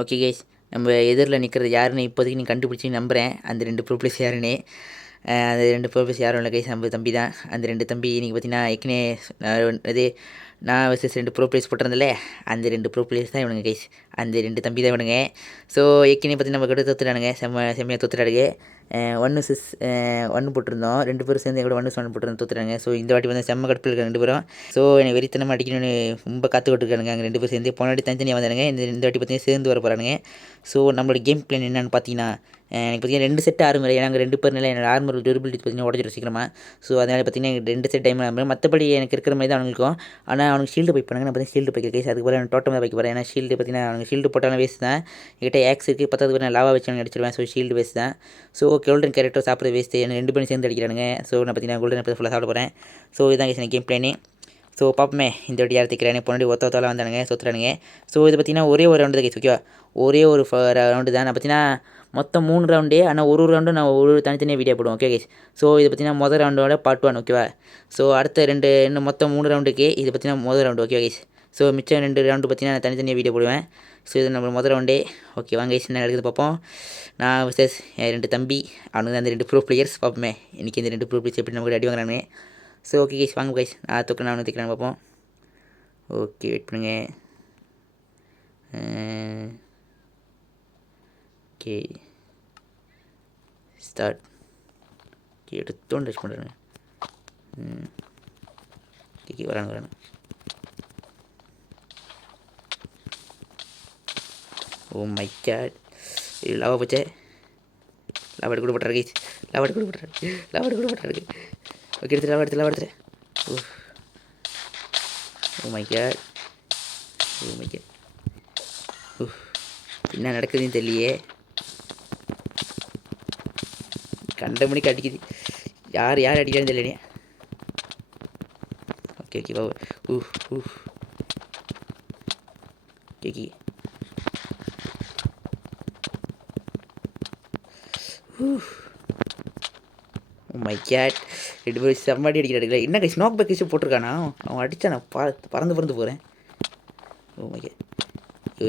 Okay guys, நம்ம எதிரில் நிற்கிறது யாருன்னு இப்போதைக்கு நீ கண்டுபிடிச்சி நம்புகிறேன். அந்த 2 ப்ரோ பிளேயர்ஸ் யாருன்னு. அந்த 2 ப்ரோ பிளேயர்ஸ் யாரும் இல்லை கைஸ், நம்ம தம்பி தான். அந்த 2 தம்பி நீங்கள் பார்த்தீங்கன்னா ஏற்கனவே நான் வர்சஸ் 2 ப்ரோ பிளேயர்ஸ் போட்டிருந்தேன்ல, அந்த 2 ப்ரோ பிளேயர்ஸ் தான் இவனுங்க கைஸ். அந்த 2 தம்பி தான் இவனுங்க. ஸோ ஏற்கனவே பார்த்தீங்கன்னா நம்ம கூட தோத்துட்டானுங்க, செம்மையாக தோத்துட்டாடுங்க. 1 போட்டிருந்தோம், 2 பேரும் சேர்ந்து கூட 1-1 போட்டிருந்தோம், தோத்துட்டாங்க. ஸோ இந்த வாட்டி வந்து செம்ம கடுப்பில் இருக்க 2 பேரும். ஸோ என்னை வெறித்தனமாக அடிக்கணும்னு ரொம்ப காத்துக்கிட்டு இருக்கானுங்க அங்கே 2 பேர் சேர்ந்து. போன வாட்டி தனித்தனியாக வந்தானுங்க, இந்த வாட்டி பார்த்தீங்கன்னா சேர்ந்து வர போகிறானுங்க. ஸோ நம்மளோட கேம் பிளான் என்னென்னு பார்த்தீங்கன்னா, எனக்கு பார்த்தீங்கன்னா 2 செட் ஆர்மர். நாங்கள் 2 பேர் நிலை என்னோட ஆர்மர் டியூரபிலிட்டி பார்த்தீங்கன்னா உடச்சிடும் சீக்கிரமாக. ஸோ அதனால் பார்த்தீங்கன்னா எனக்கு 2 செட் டைம் ஆர்மர். மற்றபடி எனக்கு இருக்கிற மாதிரி தான் அவங்களுக்கும். ஆனால் அவனுக்கு ஷீல்டு பைக் பண்ணாங்க, நான் பார்த்தீங்கன்னா ஷீல்டு பைக் கேஸ். அதுக்கு பதிலாக டோட்டம் தான் பைக் போகிறேன். ஏன்னா ஷீல்டு பார்த்தீங்கன்னா அவனுக்கு ஷீல்டு போட்டாலும் வேஸ்ட் தான். என்கிட்ட ஆக்ஸ் இருக்குது, 10வது பேர் நான் லாவா வச்சு அடிச்சிடுவேன். ஸோ ஷீல்டு வேஸ்ட் தான். ஸோ கோல்டன் கேரக்டர் சாப்பிட்றது வேஸ்ட்டு. எனக்கு 2 பேரும் சேர்ந்து அடிக்கிறானுங்க. ஸோ நான் பார்த்தீங்கன்னா கோல்டன் எப்போ ஃபுல்லாக சாப்பிட போகிறேன். ஸோ இதுதான் கேஸ் எனக்கு கேம் பிளானே. ஸோ பார்ப்போமே இந்த வாட்டி யார் தைக்கிறானே. பொன்னாடி ஒத்தலாம் வந்தானுங்க, சொத்துறானுங்க. ஸோ இது பார்த்தீங்கன்னா ஒரே ஒரு ரவுண்டு தான் கேஸ், ஓகேவா? ஒரே ஒரு ரவுண்டு தான். நான் பார்த்தீங்கன்னா மொத்தம் 3 ரவுண்டு. ஆனால் ஒரு ரவுண்டும் நான் ஒரு தனித்தனியாக வீடியோ போடுவோம், ஓகே கேஸ். ஸோ இது பார்த்தீங்கன்னா மொதல் ரவுண்டோட பார்ட் 1, ஓகேவா? ஸோ அடுத்த 2 இன்னும் மொத்தம் 3 ரவுண்டுக்கு இது பார்த்தீங்கன்னா மொதல் ரவுண்டு, ஓகே கேஸ். ஸோ மிச்சம் 2 ரவுண்டு பார்த்தீங்கன்னா நான் தனித்தனியாக வீடியோ போடுவேன். ஸோ இது நம்ம மொதல் ரவுண்டே. ஓகே வாங்க கேஸ், என்ன நடக்குது பார்ப்போம். நான் வர்சஸ் என் 2 தம்பி, அவனுக்கு அந்த 2 ப்ரோ பிளேயர்ஸ். பார்ப்போமே இன்றைக்கி இந்த 2 ப்ரோ பிளேயர்ஸ் எப்படி நமக்கு அடி வாங்குறானுங்க. ஸோ ஓகே கேஸ், வாங்க கைஸ், நான் தூக்கிறேன், அவனு தூக்கிறான்னு பார்ப்போம். ஓகே வெயிட் பண்ணுங்க. Okay start. ஓகே எடுத்தோன்னு டச் பண்ணுறேங்க. ஓகே வரானு. ஓ மை காட், இது லாவா போச்சே. லாவா எடுக்க கூட போட்டுறாரு கைஸ், லாவா எடுக்க கூட போட்டுறாரு. ஓகே எடுத்துட்டு. Oh my god. என்ன நடக்குதுன்னு தெரியலையே. கண்ட மணிக்கு அடிக்குது. யார் அடிக்கிறான்னு தெரியலையே. Okay Babu. Okay oh my god. 2 பேர் செம்மாடி அடிக்கிறாடுங்களே. என்ன கை ஸ்னோக் பேக் வச்சு போட்டிருக்கானா? அவன் அடித்தா நான் பறந்து போகிறேன். Oh my god.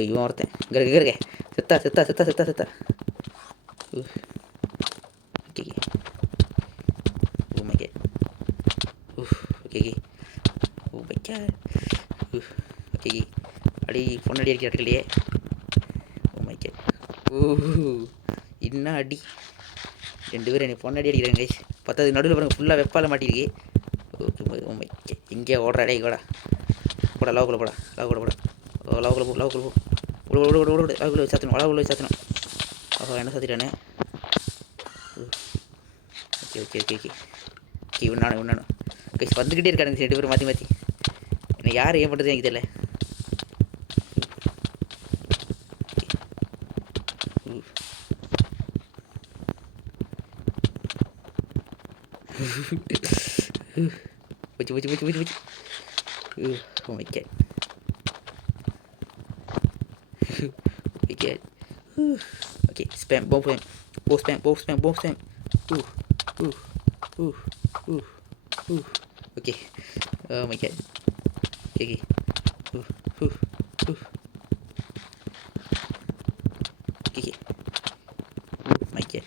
இவன் ஒருத்தன் இங்கே இருக்க. செத்தா. Okay oh my god. Okay oh my god. Okay அடி பொண்ணடி அடிக்கிறாடுகளே. ஓ மை கேட். என்ன அடி. 2 பேரும் என்னை பொண்ணாடி அடிக்கிறாங்க கைஸ். 10வது நடுவில் பாருங்க, ஃபுல்லாக வெப்பால் மாட்டிருக்கு. ஓகே ஓமை எங்கேயா ஓடுறாடே கூட லவுக்குள்ள போடா. லவுக்குள்ள சாத்தணும். ஓஹோ என்ன சாத்திட்டானே. ஓகே இவனானு கைஸ் வந்துக்கிட்டே இருக்கானுங்க 2 பேரும் மாற்றி. என்ன யார் ஏன் பண்ணுறது எனக்கு தெரியல. போச்சு. Oh my god. Okay, spam, bomb spam. Okay. Oh my god. Okay. Okay. My god.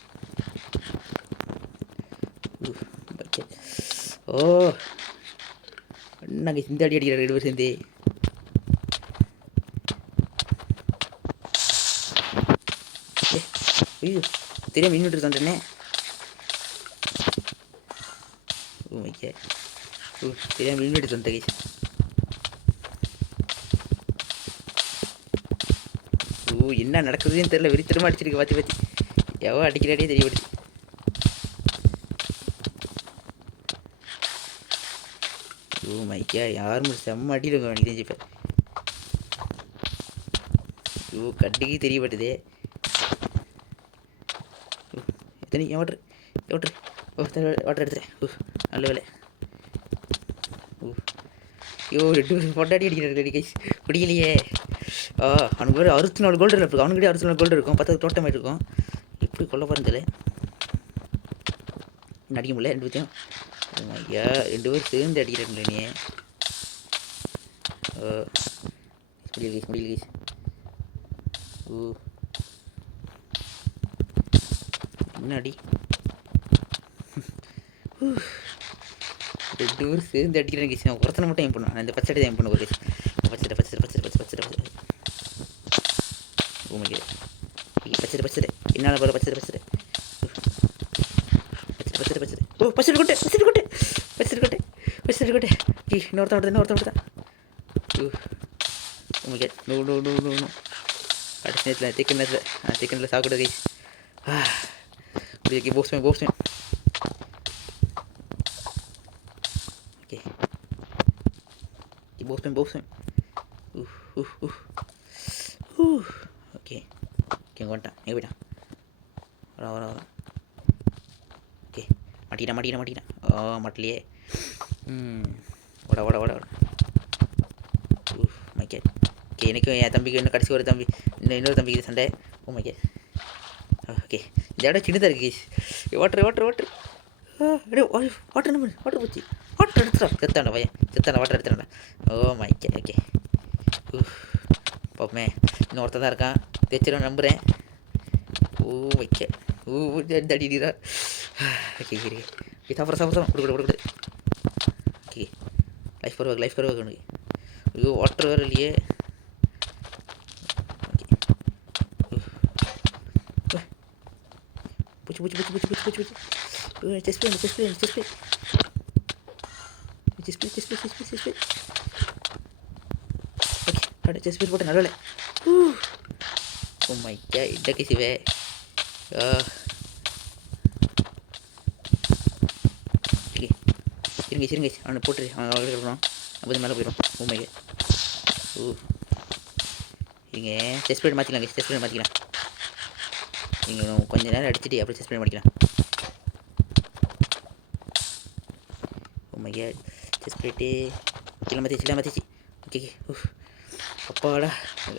My god. Oh. நாங்கள் இந்த அடி அடிக்கிற 2 பேர் சேர்ந்து. ஐயோ தெரியாம மின்னுட்டு தந்தேனே. ஓ மை காட். தெரியாம மின்னுட்டு தந்தேன் கைஸ். என்ன நடக்குதுன்னு தெரியல. வெறித்தனமாக அடிச்சிருக்கு பாத்தி. எவ்வளோ அடிக்கிறாடே தெரியப்படுது. ஓ மை காட், யாரும் செம்ம அடியில் எனக்கு தெரிஞ்சுப்பேன். கட்டிக்கு தெரியப்பட்டதே. எத்தனை வாட்டர் வாட்டர் எடுத்துறேன். நல்ல வேலை. 2 பேரும் பொட்டாடி அடிக்கிறாரு கைஸ். பிடிக்கலையே. அவனுக்கு வேறு 64 கோல்டு இருக்கும். அவனுக்கிட்டே 64 கோல்டு இருக்கும். 10 தோட்டமாக இருக்கும். எப்படி கொல்ல போகிறேன் அடிக்க முடியல 2 பேர்த்தையும். ஐயா 2 பேரும் சேர்ந்து அடிக்கிறாங்களே நீ. முடியல கைஸ். ஓ முன்னாடி 2 பேரும் சேர்ந்து அடிக்கிறேன் கேஸ். நான் ஒருத்தனை மட்டும் ஏம் பண்ணுவேன். நான் இந்த பச்சை ஏம் பண்ண ஒரு பச்சை உமைக்கு பச்சை என்னால் போகிற பச்சை ஓ பச்சை கொட்டை இன்னொருத்தான் உமைக்கு நோ கடைசி நேரத்தில் திக்கனில் சாப்பிட guys. Okay box man okay box man. Okay இங்கே வந்துட்டான். எங்கே போயிட்டான்? வர ஓகே மாட்டிக்கிட்டான். மாட்டலையே. ஓட மைக்கே. ஓகே எனக்கும் என் தம்பிக்கு இன்னும் கடைசி ஒரு தம்பி இன்னொரு தம்பிக்கு சண்டை. ஓ மைக்கே. ஓகே இந்த இடம் சின்னதாக இருக்கு. வாட்டர் போச்சு. வாட்டர் எடுத்துட்டான். செத்தாண்டா வாட்டர் எடுத்துட்டான்டா. ஓ மைக்கே. ஓகே பாப்பமே இன்னொருத்த தான் இருக்கான். தைச்சிடும் நம்புகிறேன். ஓ மைக்கே. அடிடா. ஓகே சாப்பிட்றேன் கொடுக்குது. ஓகே லைஃப் பரவாக உனக்கு. ஐயோ வாட்டர் வேறு இல்லையே. பூச்சி chess play okay chess play போட்டு நல்ல. ஓ மை காட் இடக்கே சிவே. ஓகே இருங்க அவனை போட்டுரு. அவன் இருக்கிறான். அப்போ மேலே போயிடும். Oh my god. இருங்க செஸ் பிளேட் மாற்றிக்கலாம். நீங்கள் கொஞ்சம் நேரம் அடிச்சுட்டு அப்புறம் செஸ் பிளேட் மாற்றிக்கலாம். Oh my god chess plate கீழே மாற்றிச்சு. ஓகே அப்பாடா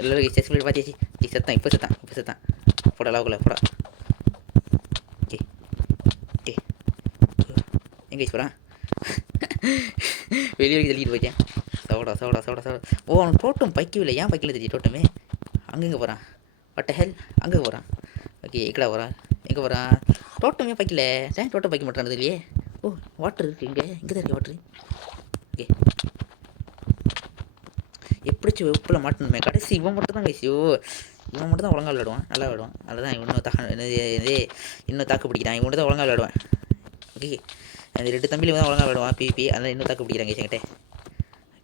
எல்லாம் செஸ் பிளேட் மாற்றிச்சு. இப்போ செத்தான் போடா லாவுக்குள்ள போடா. ஓகே எங்கே போகிறான்? வெளியே தள்ளிட்டு போயிட்டேன். சவடா. ஓ அவன் டோட்டம் பைக்கவில்லை. ஏன் பைக்கில் தெரியும் டோட்டமே? அங்கங்கே போகிறான். வட்ட ஹெல் அங்கே போகிறான். ஓகே எங்கடா போகிறான்? எங்கே போகிறான்? டோட்டமே பைக்கல. டோட்டம் பைக்க மாட்டானது இல்லையே. ஓ வாட்டர் இருக்குது இங்கே தான் இருக்குது வாட்ரு. ஓகே எப்படிச்சு வெப்பில் மாட்டணுமே. கடைசி இவன் மட்டும் தான் கைசியோ. இவன் மட்டும் தான் ஒழுங்காக விளாடுவான். நல்லா விளாடுவான். அதுதான் இன்னும் தாக்கு பிடிக்கிறான். இவன் மட்டும் தான் ஒழுங்காக விளாடுவான். ஓகே அந்த 2 தம்பியில் தான் ஒழுங்காக விளாடுவான். பிபி அதனால் இன்னும் தாக்கு பிடிக்கிறாங்க என்கிட்ட.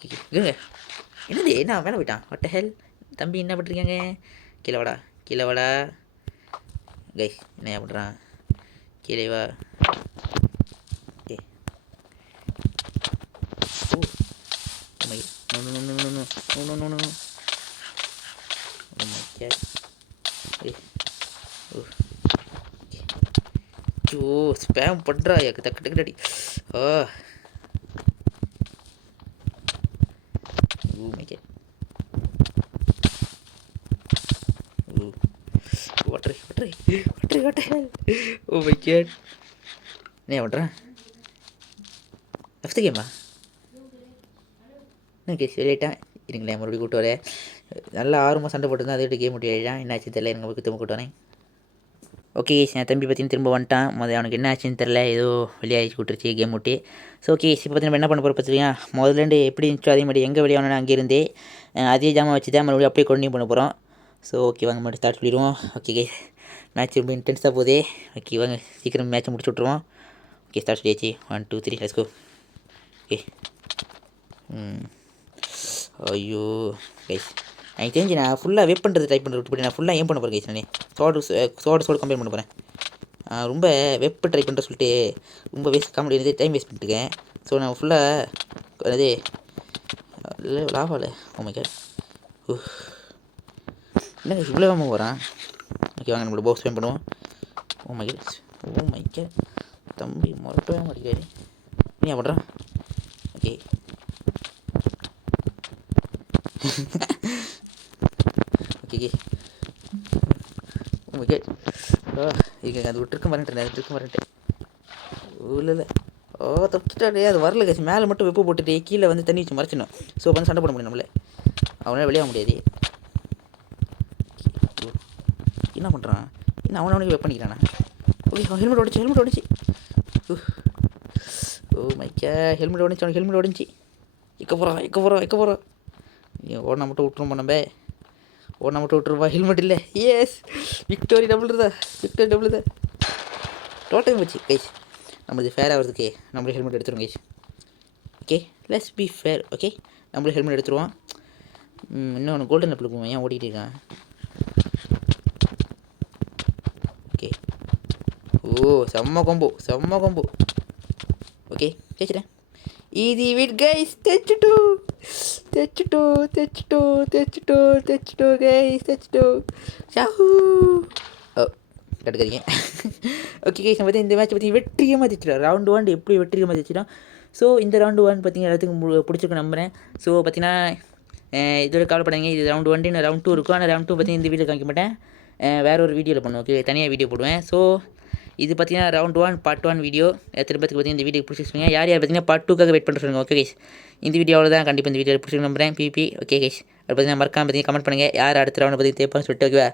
ஓகே என்னது என்ன மேலே போயிட்டான்? வாட் ஹெல் தம்பி என்ன பண்ணுறீங்க? கீழே வாடா கைஸ். என்ன பண்ணுறான்? கீழே வா. Okay oh my no. Oh my god. ஐயோ ஸ்பேம் பண்ணுறா டக்கு அடி. Oh my god. Water oh my god. என்ன பண்ணுறான்? ஃபஸ்ட்டு கேமா ஓகே சரிட்டான். இருங்களேன் மறுபடியும் கூப்பிட்டு வரேன். நல்லா ஆர்வமாக சண்டை போட்டுருந்தேன். அதை விட்டு கேம் விட்டு எழுதான். என்ன ஆச்சுன்னு தெரியல. எனக்கு திரும்ப கூப்பிட்டு வரேன். ஓகே என் தம்பி பார்த்தீங்கன்னா திரும்ப வந்துட்டான். அவனுக்கு என்ன ஆச்சுன்னு தெரில. ஏதோ வெளியாகி கூட்டுருச்சு கேம் விட்டு. ஸோ ஓகே இப்போ பார்த்தீங்கன்னா என்ன பண்ண போகிற பார்த்துருக்கீங்க. முதல்லேருந்து எப்படி இருந்துச்சோ அதே மாதிரி எங்கே வெளியாகணும் அங்கே இருந்தே அதே ஜாமான் வச்சு தான் மறுபடியும் அப்படியே கொண்டு பண்ண போகிறோம். ஸோ ஓகே வாங்க மறுபடியும் ஸ்டார்ட் பண்ணிடுவோம். ஓகே மேட்ச் ரொம்ப இன்டென்ஸாக போகுது. ஓகே வாங்க சீக்கிரம் மேட்ச்சை முடிச்சு விட்ருவோம். ஓகே ஸ்டார்ட் பண்ணியாச்சு. 1 2 3 லெட்ஸ் கோ. ஓகே ஐயோ கைஸ் எனக்கு தெரிஞ்சு நான் ஃபுல்லாக வெப் பண்ணுறது ட்ரை பண்ணுறது விட்டு நான் ஃபுல்லாக ஏம் பண்ண போகிறேன் கைஸ். நான் சோடு கம்பேர் பண்ண போகிறேன். ரொம்ப வெப் ட்ரை பண்ணுற சொல்லிட்டு ரொம்ப வேஸ்ட் காமெடி வந்து டைம் வேஸ்ட் பண்ணிட்டுருக்கேன். ஸோ நான் ஃபுல்லாக அது லாபாவில் ஓ மை காட். என்ன இவ்வளோ வேகமாக போகிறான்? ஓகே வாங்க நம்மளோட பாக்ஸ் ஸ்பேம் பண்ணுவோம். ஓ மை காட் தம்பி மொரட்டவே மாட்டேங்கிறாரு. என்ன பண்ணுறான்? Okay okay oh my god. இங்கே அது ட்ரிக்கு மறந்துட்டேன். இல்லை ஓ தப்பிச்சிட்டாரு. அது வரல கேஸ். மேலே மட்டும் வெப்பு போட்டுட்டு கீழே வந்து தண்ணி வச்சு மறைச்சிடணும். ஸோ வந்து சண்டை போட முடியும் நம்மளே. அவனால் வெளியாக முடியாது. என்ன பண்ணுறான்? என்ன அவனுக்கு வெப் பண்ணிக்கிறானா? ஓகே, அவன் ஹெல்மெட் உடச்சி. ஓ மை காட், ஹெல்மெட் உடஞ்சி. இக்க போகிறா. ஓடனா மட்டும் விட்டுருமா நம்ம? ஹெல்மெட் இல்லை. எஸ், விக்டோரி டபுள் தான். டோட்டல் வச்சு கைஸ், நம்மளுக்கு ஃபேர் ஆகிறதுக்கு நம்மளுக்கு ஹெல்மெட் எடுத்துருவோம் guys. Okay, let's be fair. Okay, நம்மளுக்கு ஹெல்மெட் எடுத்துருவோம். இன்னொன்று கோல்டன் ஆப்பிள் போவோம். ஏன் ஓடிட்டு இருக்கான்? ஓகே, ஓ செம்ம கொம்போ. ஓகே, தேய்ச்சிட்டேன். ஈஸி விட் கைஸ். தேய்ச்சிட்டோ கைஸ். ஷாஹூ. ஓ கட்டுக்காதீங்க. ஓகே கைஸ், நம்ம இந்த மேட்ச் பற்றி வெற்றிகமாக தைச்சிட்டோம். ரவுண்ட் 1 எப்படி வெற்றிகமாக தைச்சிட்டோம். ஸோ இந்த ரவுண்டு 1 பார்த்தீங்கன்னா எல்லாத்துக்கும் பிடிச்சிருக்கு நம்புகிறேன். ஸோ பார்த்தீங்கன்னா இதோட கவலைப்படாதீங்க. இது ரவுண்ட் 1, இன்னும் ரவுண்ட் 2 இருக்கும். ஆனால் ரவுண்ட் 2 பார்த்தீங்கன்னா இந்த வீடியோ காமிக்க மாட்டேன், வேறு ஒரு வீடியோவில் பண்ணுவோம். ஓகே, தனியாக வீடியோ போடுவேன். ஸோ இது பார்த்தீங்கன்னா ரவுண்ட் 1 பார்ட் 1 வீடியோ. எத்தனை பேருக்கு பார்த்தீங்கன்னா இந்த வீடியோ பிடிச்சிருக்கீங்க? யார் பார்த்தீங்கன்னா பார்ட் 2க்காக வெயிட் பண்ணுற சொல்லுங்கள். ஓகே கைஸ், இந்த வீடியோவில் தான் கண்டிப்பாக இந்த வீடியோ பிடிச்சிருக்கு நம்புறேன். பிபி. ஓகே கைஸ், அது பார்த்தீங்கன்னா மறக்காம பார்த்தீங்கன்னா கமெண்ட் பண்ணுங்கள். யார் அடுத்த ரவுண்ட் பற்றி தேப்பான்னு சொல்லிட்டு. ஓகேவா?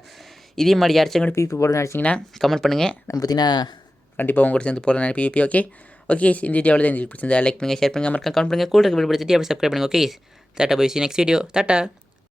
இதே மாதிரி யாராச்சும் கூட பிபி போடணும்னு நினச்சிங்கன்னா கமெண்ட் பண்ணுங்கள். நம்ம பார்த்தீங்கன்னா கண்டிப்பாக உங்கள்கிட்ட சேர்ந்து போடுறேன் பிபி. ஓகே, இந்த வீடியோவில் தான் இந்த பிடிச்சிருந்தா லைக் பண்ணுங்கள், ஷேர் பண்ணுங்கள், மறக்காம கமெண்ட் பண்ணுங்கள், கூட பில் படுத்திட்டு அப்படி சப்ஸ்கிரைப் பண்ணுங்கள். Okay, tata bye, see you next video. Tata.